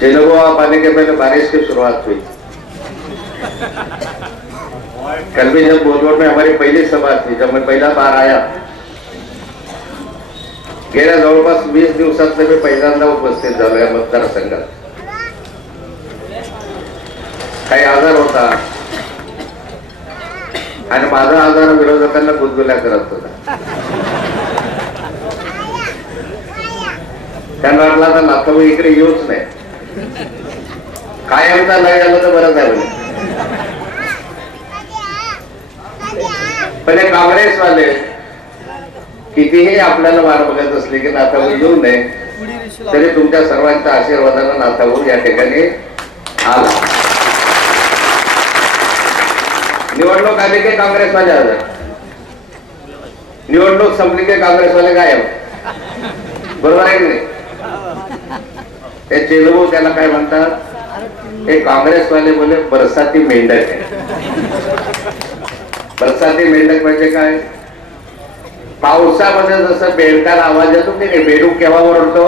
चिनगोवा पाने के पहले बारिश की शुरुआत हुई कल भी जब बोलवट में हमारी पहली सभा थी जब मैं पहला बार आया गेल्या जवळपास वीस दिवसात मी पहिल्यांदा उपस्थित झालो या मतदारसंघात. काही आजार होता. आणि माझा आजार विरोधकांना गुदगुल्या करत होता. त्यांना वाटलं आता नाथाभाऊ इकडे येऊच नाही. कायमचा नाही आलं तर बरं झालं. पण हे काँग्रेसवाले कितीही आपल्याला वाट बघत असले की नाथाभाऊ येऊ नये तरी तुमच्या सर्वांच्या आशीर्वादानं नाथाभाऊ या ठिकाणी आला. निवडणूक आली की काँग्रेसवाले आले? निवडणूक संपली की काँग्रेसवाले गायब? बरोबर आहे की नाही? ते चेलू त्याला काय म्हणतात? हे काँग्रेसवाले बोले बरसाती मेंढक आहे. बरसाती मेंढक म्हणजे काय? पावसामध्ये जसं बेडकाला आवाज येतो की नाही बेडूक केव्हा ओरडतो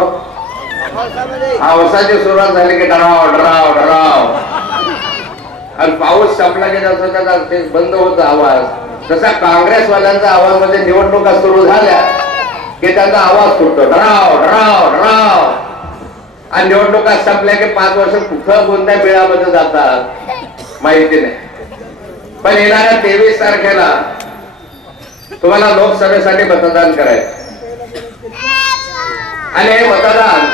पावसाची सुरुवात झाली की डराव डराव डराव. आणि पाऊस संपला की जसं त्याचा बंद होतो आवाज. तसा काँग्रेसवाल्यांचा आवाज म्हणजे निवडणुका सुरू झाल्या. की त्यांचा आवाज फुटतो. डराव डराव डराव आणि निवडणुका संपल्या की पाच वर्ष कुठं कोणत्या बिळामध्ये जातात? माहिती नाही. पण येणाऱ्या तेवीस तारखेला तुम्हाला लोकसभेसाठी मतदान करायचं. आणि हे मतदान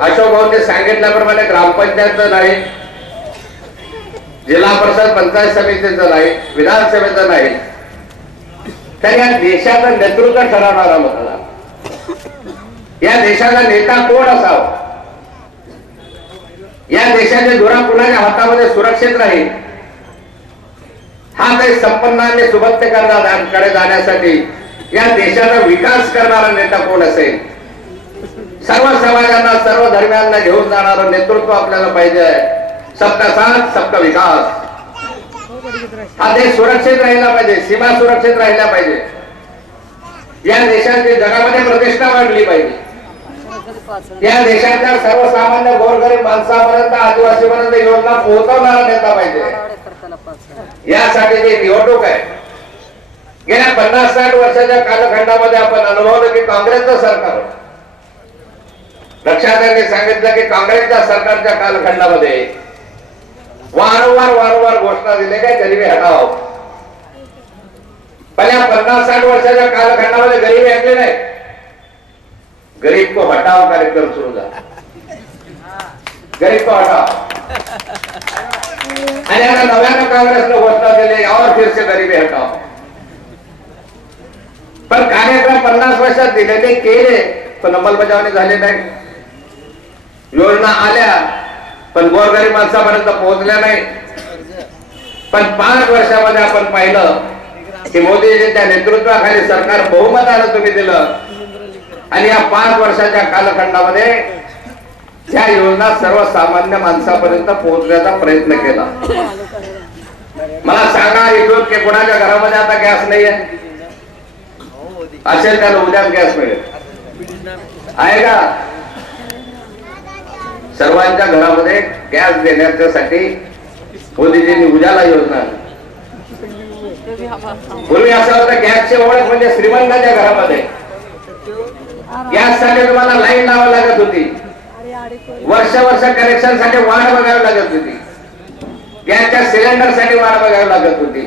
अशोक भाऊने सांगितल्याप्रमाणे ग्रामपंचायतचं नाही जिल्हा परिषद पंचायत समितीचं नाही विधानसभेचं नाही तर या देशाचं नेतृत्व ठरवणारा मतदान या देशाचा नेता कोण असावा? या देशाचे धुरा कुणाच्या हातामध्ये सुरक्षित राहील. हा काही संपन्नाने आणि सुबत्तेकडे जाण्यासाठी या देशाचा विकास करणारा नेता कोण असेल? सर्व समाजांना सर्व धर्मियांना घेऊन जाणारं नेतृत्व आपल्याला पाहिजे सबका साथ सबका विकास. हा देश सुरक्षित राहिला पाहिजे सीमा सुरक्षित राहिल्या पाहिजे. या देशाची जगामध्ये प्रतिष्ठा वाढली पाहिजे. या देशाच्या सर्वसामान्य गोरगरीब माणसापर्यंत आदिवासीपर्यंत योजना पोहोचवणारा नेता पाहिजे. यासाठी जी निवडणूक आहे गेल्या पन्नास साठ वर्षाच्या कालखंडामध्ये आपण अनुभवलं की काँग्रेसचं सरकार लक्षात सांगितलं की काँग्रेसच्या सरकारच्या कालखंडामध्ये वारंवार वारंवार घोषणा दिल्या काय गरिबी हटाव पहिल्या पन्नास साठ वर्षाच्या कालखंडामध्ये गरिबी हटले नाही. गरीब को हटाव कार्यक्रम सुरू झाला. गरीब को हटाव आणि आता नव्यानं काँग्रेसनं घोषणा दिली और फिर से गरिबी हटाव पण कार्यक्रम पन्नास वर्षात दिलेले केले पण अंमलबजावणी झाली नाही. योजना आल्या पण गोरगरीब माणसापर्यंत पोहोचल्या नाही. पण पाच वर्षामध्ये आपण पाहिलं की मोदीजींच्या नेतृत्वाखाली सरकार बहुमतानं तुम्ही दिलं. आणि या पाच वर्षाच्या कालखंडामध्ये त्या योजना सर्वसामान्य माणसापर्यंत पोहोचण्याचा प्रयत्न केला. मला सांगा इथून की कोणाच्या घरामध्ये आता गॅस नाहीये? असेल त्याला उद्या गॅस मिळेल. आहे का? सर्वांच्या घरामध्ये गॅस देण्याच्यासाठी मोदीजींनी उजाला योजना पूर्वी असं होतं गॅसची ओळख म्हणजे श्रीमंताच्या घरामध्ये. गॅससाठी तुम्हाला लाईन लावावी लागत होती. वर्ष वर्ष कनेक्शनसाठी वाट बघावी लागत होती. गॅसच्या सिलेंडरसाठी वाट बघावी लागत होती.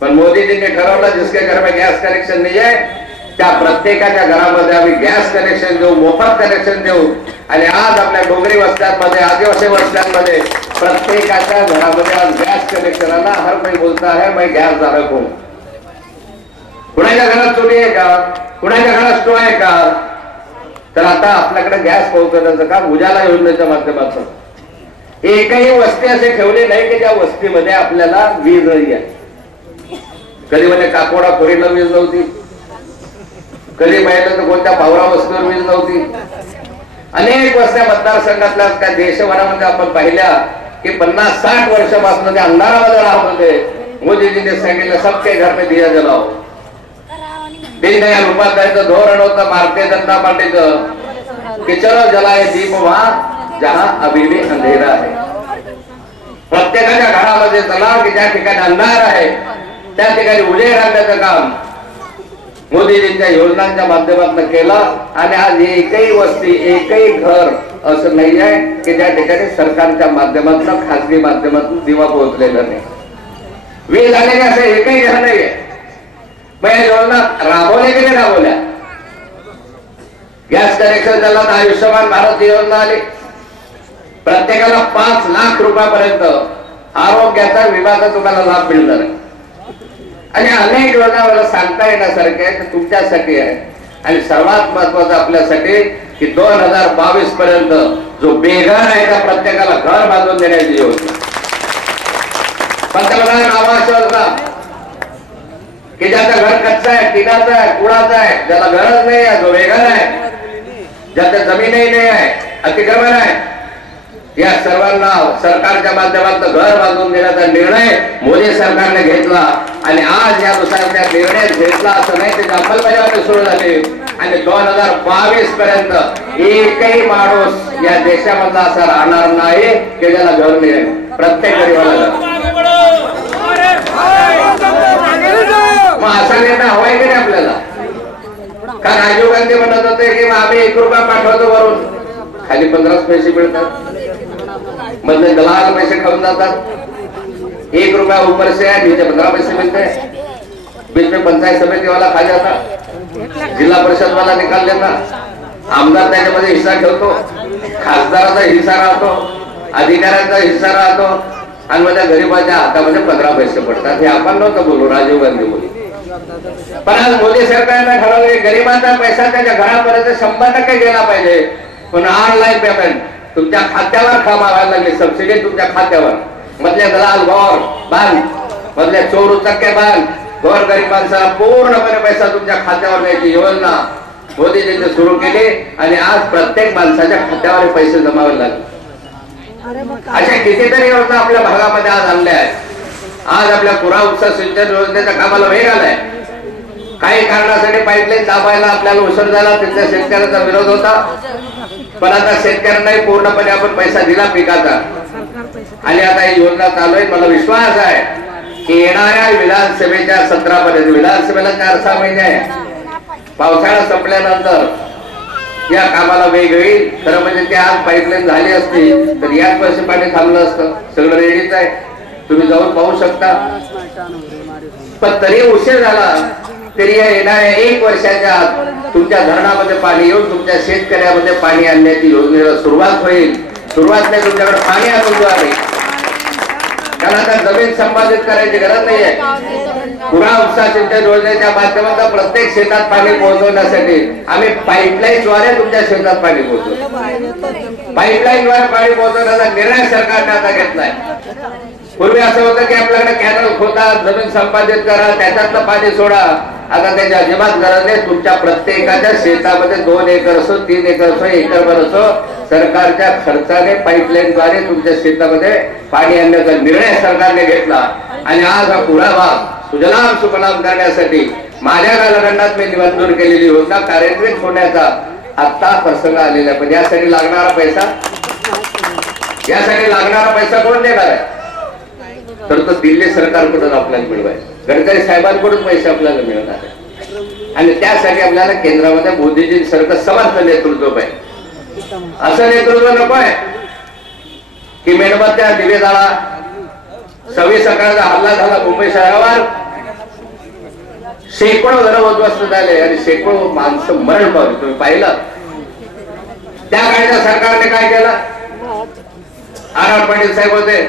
पण मोदीजींनी ठरवलं जिसके घर में गॅस कनेक्शन नाही आहे त्या प्रत्येकाच्या घरामध्ये आम्ही गॅस कनेक्शन देऊ मोफत कनेक्शन देऊ. आणि आज आपल्या डोंगरी वस्त्यांमध्ये आदिवासी वस्त्यांमध्ये प्रत्येकाच्या घरामध्ये आज गॅस कनेक्शन आला. हर कोई बोलता आहे मी गॅस धारक हो. कुणाच्या घरात चोरी आहे का? कुणाच्या घरात स्टो आहे का? तर आता आपल्याकडे गॅस पोहोचवण्याचं काम उजाला योजनेच्या माध्यमातून. एकही वस्ती असे ठेवले नाही की ज्या वस्तीमध्ये आपल्याला वीज नाही आहे. कधी म्हणजे काकोडा खोरीला वीज नव्हती. कधी पाहिलं तर कोणत्या पावरा वस्तीवर वीज नव्हती. अनेक वस्त्या मतदारसंघातल्या त्या देशभरामध्ये आपण पाहिल्या की पन्नास साठ वर्षापासून ते अंधारामध्ये राहत होते मोदीजींनी सांगितलं सबके घर में दिया जलाओ. दीनदयाल उपाध्यायचं धोरण होतं भारतीय जनता पार्टीचं. की चलो जलाए दीप वहां जहा अभी अंधेरा आहे प्रत्येकाच्या घरामध्ये चला की ज्या ठिकाणी अंधार आहे त्या ठिकाणी उजेड आणण्याचं काम. मोदीजींच्या योजनांच्या माध्यमातून केलं आणि आज एकही वस्ती एकही घर असं नाही आहे की ज्या ठिकाणी सरकारच्या माध्यमातून खासगी माध्यमातून दिवा पोहोचलेला नाही. वीज आलेले असं एकही घर नाहीये मग या योजना राबवल्या की नाही राबवल्या? गॅस कनेक्शन झालं तर आयुष्यमान भारत योजना आली. प्रत्येकाला पाच लाख रुपयापर्यंत आरोग्याचा विभागाचा तुम्हाला लाभ मिळणार आहे. आणि अनेक योजना मला सांगता येण्यासारख्या आहे, तुमच्यासाठी आहे. आणि सर्वात महत्वाचं आपल्यासाठी की दोन हजार बावीस पर्यंत जो बेघर आहे त्या प्रत्येकाला घर बांधून देण्याची योजना. पंतप्रधान आवास योजना. की ज्याचं घर कच्चं आहे टिकाचं आहे कुडाचं आहे ज्याला घरच नाही आहे जो बेघर आहे ज्याचं जमीनही नाही आहे अतिक्रमण आहे या सर्वांना सरकारच्या माध्यमातून घर बांधून देण्याचा निर्णय मोदी सरकारने घेतला. आणि आज या दुसऱ्या निर्णय घेतला असं नाही त्याची अंमलबजावणी सुरू झाली. आणि दोन हजार बावीस पर्यंत एकही माणूस या देशामधला असा राहणार नाही की ज्याला घर मिळेल प्रत्येक गरीबाला मग असा निर्णय हवाय की नाही आपल्याला? का राजीव गांधी म्हणत होते की मग आम्ही एक रुपया पाठवतो वरून. खाली पंधराच पैसे मिळतात. मधले दलाल पैसे खाऊन जातात एक रुपया ऊपर से है नीचे पंद्रह पैसे मिलते हैं। बीच में पंचायत समिति वाला खा जाता। जिल्हा परिषद वाला निकाल देता आमदार त्याच्यामध्ये हिस्सा ठेवतो खासदाराचा हिस्सा राहतो अधिकाऱ्यांचा हिस्सा राहतो आणि माझ्या गरीबाच्या हातामध्ये पंधरा पैसे पडतात हे आपण नव्हतं बोलू राजीव गांधी बोलू। पण आज मोदी सरकारनं ठरवले की पैसा त्याच्या घरापर्यंत शंभर टक्के गेला पाहिजे पण ऑनलाईन पेमेंट तुमच्या खात्यावर खा मागायला लागली सबसिडी तुमच्या खात्यावर. मधले दलाल गौर बांध मधले चोर उचक्के बांध गोर गरीब माणसाला पूर्णपणे पैसा तुमच्या खात्यावर द्यायची योजना. मोदीजींनी सुरू केली आणि आज प्रत्येक माणसाच्या खात्यावर पैसे जमावे लागले. अशा कितीतरी योजना आपल्या भागामध्ये आज आणल्या आहेत. आज आपल्या पुरा उपसा सिंचन योजनेच्या कामाला वेग आलाय. काही कारणासाठी पाईपलाईन दाबायला आपल्याला उसर झाला तिथल्या शेतकऱ्याचा विरोध होता. पण आता शेतकऱ्यांनाही पूर्णपणे आपण पैसा दिला पिकाचा. आणि आता ही योजना चालू आहे. मला विश्वास आहे की येणाऱ्या विधानसभेच्या सत्रापर्यंत विधानसभेला चार सहा महिने आहे. पावसाळा संपल्यानंतर या कामाला वेग येईल. खरं म्हणजे ते आज पाईपलाईन झाली असती तर याच वर्षी पाणी थांबलं असतं. सगळं रेडीच आहे. तुम्ही जाऊन पाहू शकता. पण तरी उशीर झाला. तरी या येणाऱ्या एक वर्षाच्या आत तुमच्या धरणामध्ये पाणी येऊन तुमच्या शेतकऱ्यामध्ये पाणी आणण्याची योजनेला सुरुवात होईल. सुरुवात नाही तुमच्याकडे पाणी आणून द्वारे कारण आता जमीन संपादित करायची गरज नाहीये. पुरा उपसा सिंचन योजनेच्या माध्यमातून प्रत्येक शेतात पाणी पोहोचवण्यासाठी आम्ही पाईपलाईन द्वारे तुमच्या शेतात पाणी पोहोचवतो. पाईपलाईन द्वारे पाणी पोहोचवण्याचा निर्णय सरकारने आता घेतलाय. पूर्वी असं होतं की आपल्याकडे कॅनल खोदा जमीन संपादित करा त्याच्यातलं पाणी सोडा. आता त्याची अजिबात गरज नाही. तुमच्या प्रत्येकाच्या शेतामध्ये दोन एकर असो तीन एकर असो एकरभर असो सरकारच्या खर्चाने पाईपलाईनद्वारे तुमच्या शेतामध्ये पाणी आणण्याचा निर्णय सरकारने घेतला. आणि आज हा पुरा भाग सुजलाम सुफलाम करण्यासाठी माझ्या कालखंडात मी मंजूर केलेली योजना कार्यान्वित होण्याचा आता प्रसंग आलेला आहे. पण यासाठी लागणारा पैसा? यासाठी लागणारा पैसा कोण देणार आहे? तर तो दिल्ली सरकारकडून आपल्याला मिळवाय. गडकरी साहेबांकडून पैसे आपल्याला मिळणार आहे आणि त्यासाठी आपल्याला केंद्रामध्ये मोदीजी सरकार समर्थ नेतृत्व पाहिजे. असं नेतृत्व नको आहे. की मेणबत्त्या दिवे झाला सव्वीस सकाळचा हल्ला झाला मुंबई शहरावर. शेकडो जण उद्ध्वस्त झाले आणि शेकडो माणसं मरण पावली. तुम्ही पाहिलं? त्या काळच्या सरकारने काय केलं? आर आर पाटील साहेब होते.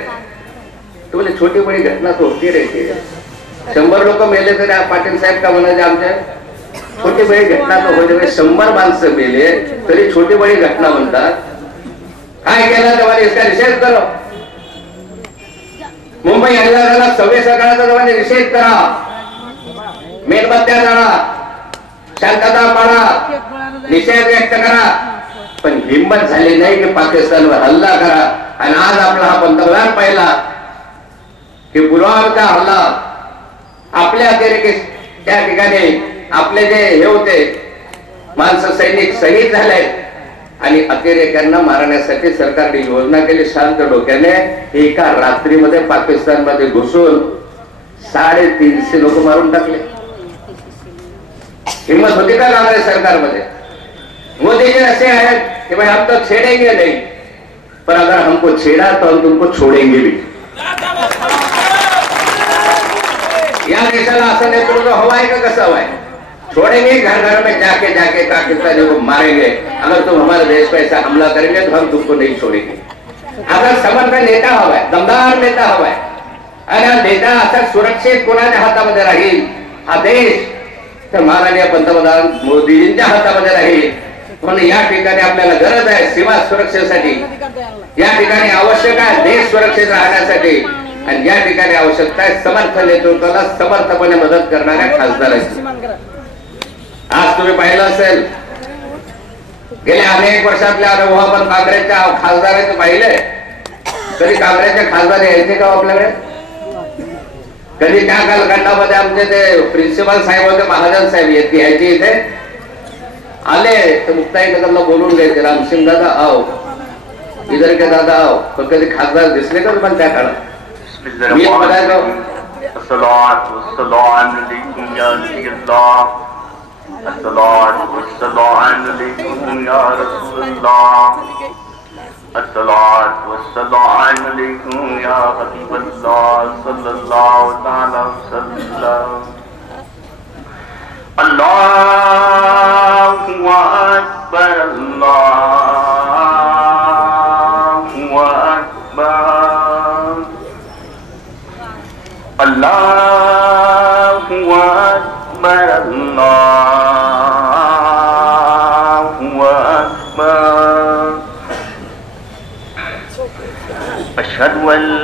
तुम्ही छोटी बडी घटना तो होती रे शंभर लोक मेले तरी पाटील साहेब का म्हणायचे आमच्या? छोटी बडी घटना तर होते म्हणजे शंभर माणसं मेले तरी छोटी बडी घटना म्हणतात. काय केलं जवाने इसका निषेध करो. मुंबई हल्ला झाला सकाळचा जवाने निषेध करा. मेणबत्त्या जाळा. शांतता पाळा. निषेध व्यक्त करा. पण हिंमत झाली नाही की पाकिस्तानवर हल्ला करा. आणि आज आपला हा पंतप्रधान पाहिला की का हल्ला आपल्या अतिरेकी त्या ठिकाणी आपले जे हे होते माणसं सैनिक शहीद झाले. आणि अतिरेक्यांना मारण्यासाठी सरकारने योजना केली शांत डोक्याने. एका रात्रीमध्ये पाकिस्तानमध्ये घुसून साडेतीनशे लोक मारून टाकले. हिंमत होती का काँग्रेस सरकारमध्ये? मोदी असे आहेत हैं कि भाई हम तो छेड़ेंगे नहीं. पर अगर हमको छेड़ा तो हम तुमको छोड़ेंगे भी. या देशाला असं नेतृत्व हवाय का कसं हवाय? छोड़ेंगे घर घर में जाके जाके पाकिस्तानी को मारेंगे. अगर तुम हमारे देश पे ऐसा हमला करेंगे तो हम तुमको नहीं छोड़ेंगे. अगर समर्थ नेता हवाय दमदार नेता हवाय आणि हा नेता असा सुरक्षित कोणाच्या हातामध्ये राहील हा देश तर माननीय पंतप्रधान मोदींच्या हातामध्ये राहील. म्हणून या ठिकाणी आपल्याला गरज आहे सीमा सुरक्षेसाठी. या ठिकाणी आवश्यक आहे देश सुरक्षित राहण्यासाठी. आणि या ठिकाणी आवश्यकता आहे समर्थ नेतृत्वाला समर्थपणे मदत करणाऱ्या खासदारांची आज तुम्ही पाहिलं असेल गेल्या अनेक वर्षातल्या अनुभव आपण काँग्रेसच्या खासदारांचे पाहिले. कधी काँग्रेसचे खासदार यायचे का हो आपल्याकडे? कधी त्या कालखंडामध्ये आमचे ते प्रिन्सिपल साहेब होते महाजन साहेब येत यायचे इथे. आले तर मुक्ताई नगरला बोलून घ्यायचे रामसिंग दादा आओ इधर के दादा आओ. पण कधी खासदार दिसले का तुम्हाला त्या काळात? بسم الله الرحمن الرحيم. الصلاة والسلام عليكم يا نبي الله. الصلاة والسلام عليكم يا رسول الله. الصلاة والسلام عليكم يا حبيب الله صلى الله تعالى وسلم. الله أكبر الله.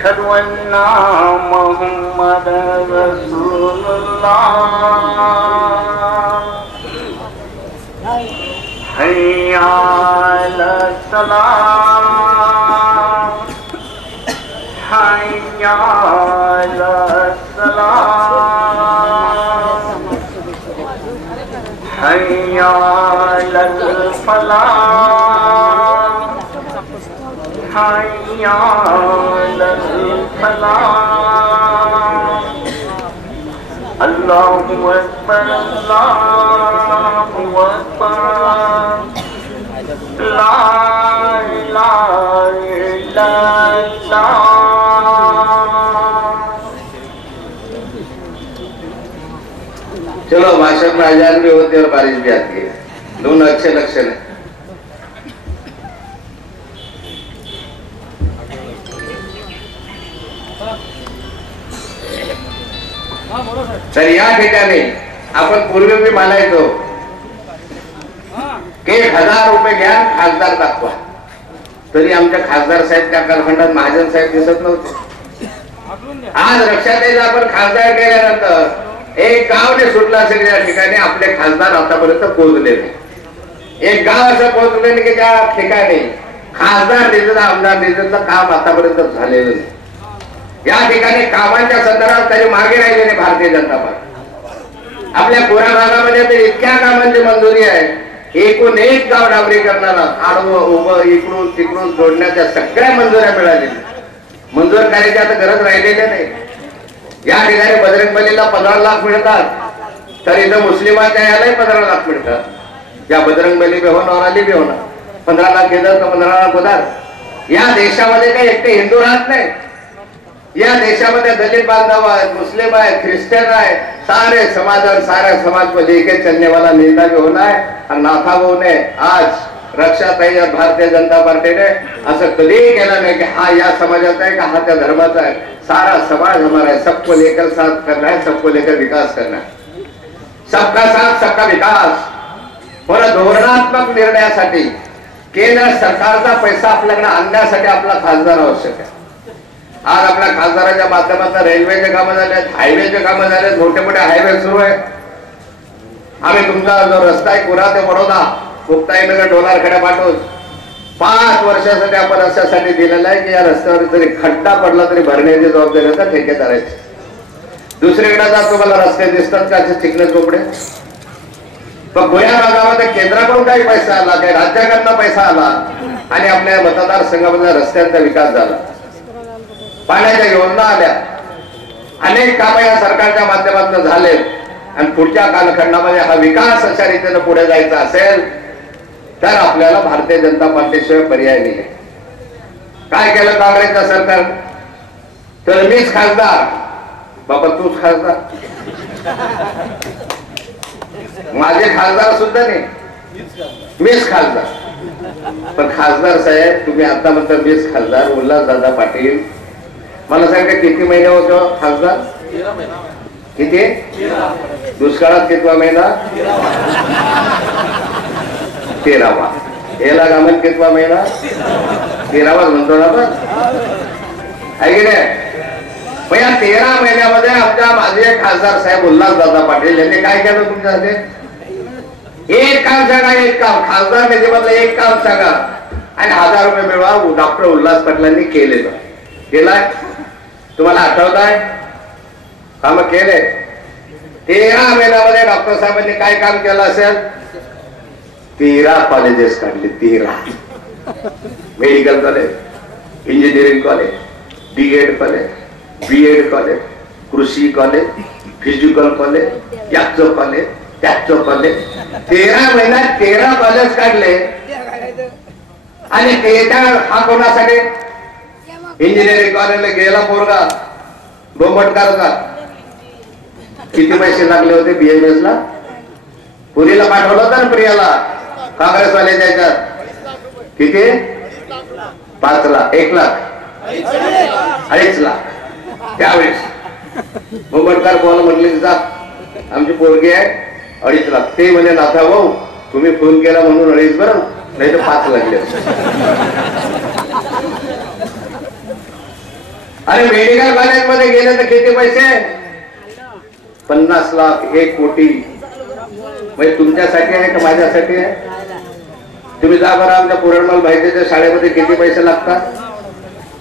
أشهد أن محمد رسول الله. حي على الصلاة حي على الصلاة حي على الفلاح. حي على अल्लाह ला ला चलो भाषण में आज़ाद भी होती है और बारिश भी आती है। दोनों अच्छे लक्षण है। तर या ठिकाणी आपण पूर्वी मी म्हणायचो की एक हजार रुपये घ्या खासदार दाखवा. तरी आमच्या खासदार साहेब त्या कालखंडात महाजन साहेब दिसत नव्हते. आज लक्षात येईल आपण खासदार केल्यानंतर एक गाव ने सुटला असेल या ठिकाणी आपले खासदार आतापर्यंत पोहोचले नाही. एक गाव असं पोहोचले नाही की त्या ठिकाणी खासदार निधीचं आमदार निधीचं काम आतापर्यंत झालेलं नाही. या ठिकाणी कामांच्या संदर्भात तरी मागे राहिले नाही भारतीय जनता पार्टी. आपल्या पुरा भागामध्ये तर इतक्या कामांची मंजुरी आहे. एकूण एक गाव डांबरीकरणाला आडवं उभं इकडून तिकडून जोडण्याच्या सगळ्या मंजुऱ्या मिळालेल्या मंजूर करायची आता गरज राहिलेल्या नाही. या ठिकाणी बजरंगबलीला पंधरा लाख मिळतात. तर इथं मुस्लिमांच्या यालाही पंधरा लाख मिळतात. या बजरंगबली बी होणार आली बी होणार. पंधरा लाख घेतात तर पंधरा लाख होणार या देशामध्ये काही एकटे हिंदू राहत नाही या देशामध्ये दलित बांधव आहेत मुस्लिम आहे ख्रिश्चन आहे सारे समाज साऱ्या समाजमध्ये एक चलने वाला नेता भी होना है और नाथा ने आज रक्षा और भारतीय जनता पार्टी ने असं कधीही केलं नाही की हा या समाजाचा आहे का हा त्या धर्माचा आहे. सारा समाज हमारा है सबको लेकर साथ करना है सबको लेकर विकास करना है. सबका साथ सबका विकास. बरं धोरणात्मक निर्णयासाठी केंद्र सरकारचा पैसा आपल्याकडे आणण्यासाठी आपला खासदार आवश्यक आहे. आज आपल्या खासदाराच्या माध्यमातून रेल्वेचे कामं झाले आहेत हायवेचे कामं झाले आहेत मोठे मोठे हायवे सुरू आहे. आम्ही तुमचा जो रस्ता आहे कुरा ते बडोदा मुक्ताईनगर डोलारकडे पाठवून पाच वर्षासाठी आपण अशासाठी दिलेला आहे की या रस्त्यावर जरी खड्डा पडला तरी भरण्याची जबाबदारी होता ठेकेदाराची दुसरीकडे जर तुम्हाला रस्ते दिसतात का? असे चिकले चोपडे. पण गोया भागामध्ये केंद्राकडून काही पैसा आला काही राज्याकडनं पैसा आला आणि आपल्या मतदारसंघामध्ये रस्त्यांचा विकास झाला. पाण्याच्या योजना आल्या. अनेक कामं या सरकारच्या माध्यमातून झालेत. आणि पुढच्या कालखंडामध्ये हा विकास अशा रीतीनं पुढे जायचा असेल तर आपल्याला भारतीय जनता पार्टीशिवाय पर्याय नाही काय केलं काँग्रेसच्या सरकार? तर मीच खासदार. बाबा तूच खासदार. माझे खासदार सुद्धा नाही. मीच खासदार. पण खासदार साहेब तुम्ही आता म्हणता मीच खासदार. उल्हास दादा पाटील मला सांगा किती महिने होतो खासदार? किती? दुष्काळात कितवा महिना? तेरावा. याला गामन कितवा महिना? तेरावाच म्हणतो ना आपण? आहे की नाही? मग या तेरा महिन्यामध्ये आमच्या माझे खासदार साहेब उल्हास दादा पाटील यांनी काय केलं तुमच्या एक काम सांगा एक काम. खासदार निधीमधलं एक काम सांगा. आणि हजार रुपये मिळवा डॉक्टर उल्हास पाटलांनी केलेलं. केलाय? तुम्हाला आठवत आहे काम केले? तेरा महिन्यामध्ये डॉक्टर साहेबांनी काय काम केलं असेल? तेरा कॉलेजेस काढले तेरा. Medical college engineering college B Ed college B Ed college कृषी कॉलेज फिजिकल कॉलेज याचं कॉलेज त्याचं कॉलेज तेरा महिन्यात तेरा कॉलेज काढले. आणि तेरा हा कोणासाठी? इंजिनिअरिंग कॉलेजला गेला पोरगा. बोंबटकारचा. किती पैसे लागले होते बीएमएस ला? पुरीला पाठवलं होतं ना प्रियाला. काँग्रेसवाले त्याच्यात. किती? पाच लाख. एक लाख. अडीच लाख. त्यावेळेस. बोंबटकार कोण म्हटले जा. आमची पोरगी आहे. अडीच लाख. ते म्हणजे नाथा भाऊ तुम्ही फोन केला म्हणून अडीच बरं. नाही तर पाच लागले. अरे मेडिकल कॉलेजमध्ये गेले तर किती पैसे? पन्नास लाख एक कोटी. म्हणजे तुमच्यासाठी आहे का माझ्यासाठी आहे? तुम्ही जा बरं आमच्या पुरणमल भाईच्या शाळेमध्ये किती पैसे लागतात?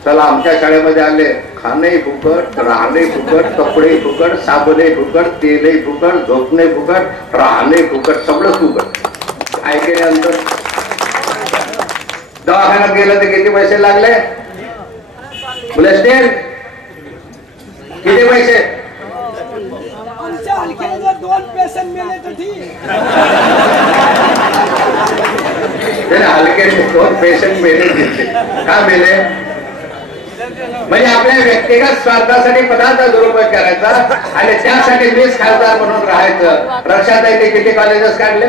चला आमच्या शाळेमध्ये आले. खाणे फुकट राहणे फुकट कपडे फुकट साबणही फुकट तेलही फुकट झोपणे फुकट राहणे फुकट सगळं फुकट. ऐकल्यानंतर दवाखान्यात गेलं तर किती पैसे लागले? बुलेस्टेन किती पैसे? आमच्या हलक्याला जर दोन पेशंट मिळले तर ठीक. त्याने हलके दोन पेशंट मेले घेतले का मेले म्हणजे आपल्या व्यक्तिगत स्वार्थासाठी पदार्थ दुरुपयोग करायचा आणि त्यासाठी मीच खासदार म्हणून राहायचं. रक्षाताईने किती कॉलेजेस काढले?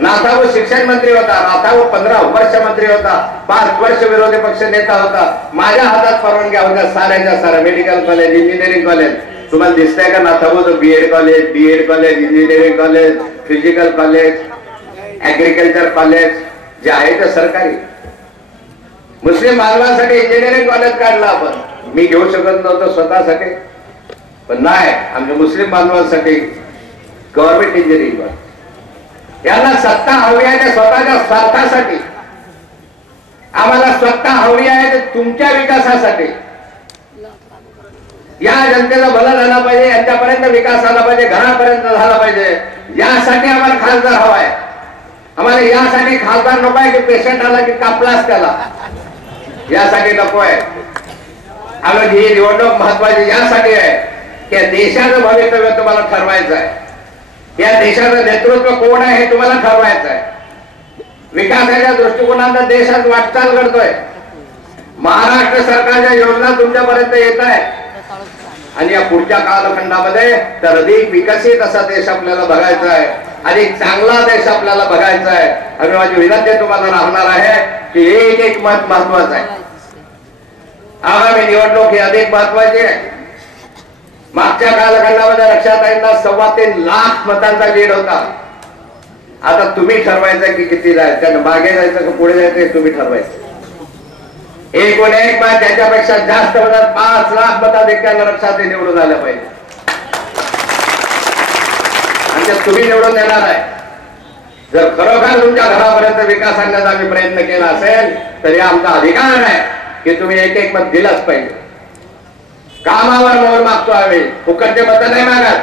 नाथाऊ शिक्षण मंत्री होता नाथाऊ पंधरा वर्ष मंत्री होता पाच वर्ष विरोधी पक्ष नेता होता. माझ्या हातात परवानग्या होत्या साऱ्याच्या साऱ्या मेडिकल कॉलेज इंजिनिअरिंग कॉलेज. तुम्हाला दिसतंय का नाथाबो B Ed college B Ed college engineering college physical college agriculture college जे आहे ते सरकारी. मुस्लिम बांधवांसाठी इंजिनिअरिंग कॉलेज काढलं आपण. मी घेऊ शकत नव्हतो स्वतःसाठी. पण नाही आमच्या मुस्लिम बांधवांसाठी गव्हर्नमेंट इंजिनिअरिंग कॉलेज. यांना सत्ता हवी आहे त्या स्वतःच्या स्वार्थासाठी? आम्हाला सत्ता हवी आहे तुमच्या विकासासाठी. या जनतेला भलं झालं पाहिजे यांच्यापर्यंत विकास झाला पाहिजे घरापर्यंत झाला पाहिजे. यासाठी आम्हाला खासदार हवा आहे. आम्हाला यासाठी खासदार नको आहे की पेशंट आला की कापलाच त्याला. यासाठी नको आहे. आम्हाला ही निवडणूक महत्वाची यासाठी आहे. की देशाचं भवितव्य तुम्हाला ठरवायचं आहे. या देशाचं नेतृत्व कोण आहे हे तुम्हाला ठरवायचं आहे. विकासाच्या दृष्टिकोनानं देशात वाटचाल करतोय महाराष्ट्र सरकारच्या योजना तुमच्यापर्यंत येत आहे आणि या पुढच्या कालखंडामध्ये तर अधिक विकसित असा देश आपल्याला बघायचा आहे. अधिक चांगला देश आपल्याला बघायचा आहे. आणि माझी विनंती तुम्हाला राहणार आहे की एक एक मत महत्वाचं आहे. आगामी निवडणूक ही अधिक महत्वाची आहे. मागच्या कालखंडामध्ये रक्षाताईंना सव्वा तीन लाख मतांचा लीड होता. आता तुम्ही ठरवायचं की किती जायचं मागे जायचं की पुढे जायचं हे तुम्ही ठरवायचं. एकूण एक मत त्याच्यापेक्षा जास्त मतात पाच लाख मताधिक्यानं रक्षात निवडून आलं पाहिजे. आणि ते तुम्ही निवडून देणार आहे. जर खरोखर तुमच्या घरापर्यंत विकास आणण्याचा आम्ही प्रयत्न केला असेल तर हे आमचा अधिकार आहे की तुम्ही एक एक मत दिलंच पाहिजे. कामावर मोल मागतो आम्ही. फुकटचे मत नाही मागत.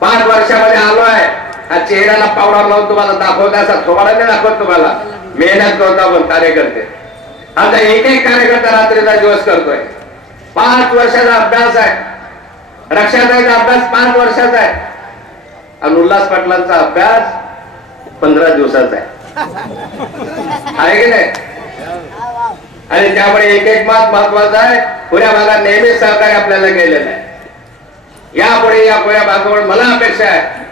पाच वर्षामध्ये आलोय. हा चेहऱ्याला पावडर लावून तुम्हाला दाखवण्याचा थोडा नाही दाखवत तुम्हाला. मेहनत करतो आपण कार्यकर्ते. आता एक एक कार्यकर्ता रात्रीचा दिवस करतोय. पाच वर्षाचा अभ्यास आहे. रक्षाताईचा अभ्यास पाच वर्षाचा आहे. आणि उल्हास पाटलांचा अभ्यास पंधरा दिवसाचा आहे की नाही? आणि त्यामुळे एक एक मात महत्त्वाचा आहे पुण्या भागात नेहमीच सहकार्य आपल्याला केलेलं आहे. यापुढे या पुण्या भागावर मला अपेक्षा आहे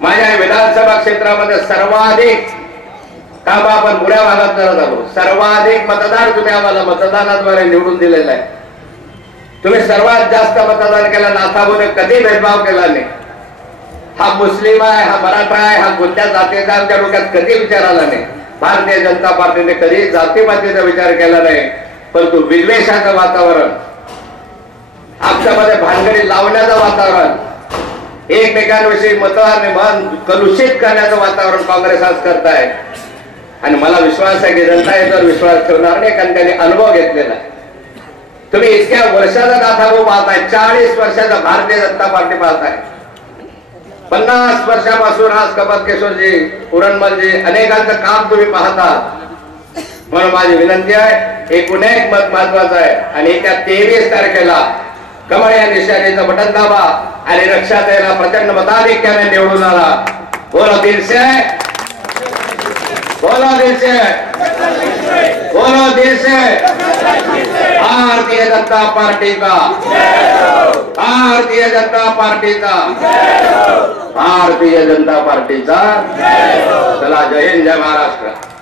माझ्या विधानसभा क्षेत्रामध्ये सर्वाधिक काम आपण पुण्या भागात करत आहोत. सर्वाधिक मतदार तुम्ही आम्हाला मतदानाद्वारे निवडून दिलेला आहे. तुम्ही सर्वात जास्त मतदान केलं नाथाबोने कधी भेदभाव केला नाही. हा मुस्लिम आहे हा मराठा आहे हा कोणत्या जातीचा आमच्या डोक्यात कधी विचाराला नाही. भारतीय जनता पार्टीने कधी जातीपातीचा विचार केला नाही परंतु विद्वेषाचं वातावरण आमच्यामध्ये भानगडी लावण्याचं वातावरण एकमेकांविषयी मतदार मन कलुषित करण्याचं वातावरण काँग्रेस आज करत आहे आणि मला विश्वास आहे की जनता याच्यावर विश्वास ठेवणार नाही कारण त्यांनी अनुभव घेतलेला आहे. तुम्ही इतक्या वर्षाचा दाथाभाऊ पाहताय चाळीस वर्षाचा भारतीय जनता पार्टी पाहताय. पन्नास वर्षापासून आज कपात किशोरजी पुरणमलजी अनेकांचं काम तुम्ही पाहतात. म्हणून माझी विनंती आहे एकूण एक मत महत्वाचं आहे. आणि त्या तेवीस तारखेला कमळ या निशाणीचं बटन दाबा आणि रक्षा द्यायला प्रचंड मताधिक्याने निवडून आला बोला दीडशे. बोला दीडशे. बोलो दिल से। भारतीय जनता पार्टी का। भारतीय जनता पार्टी का। भारतीय जनता पार्टीचा चला जय हिंद, जय महाराष्ट्र।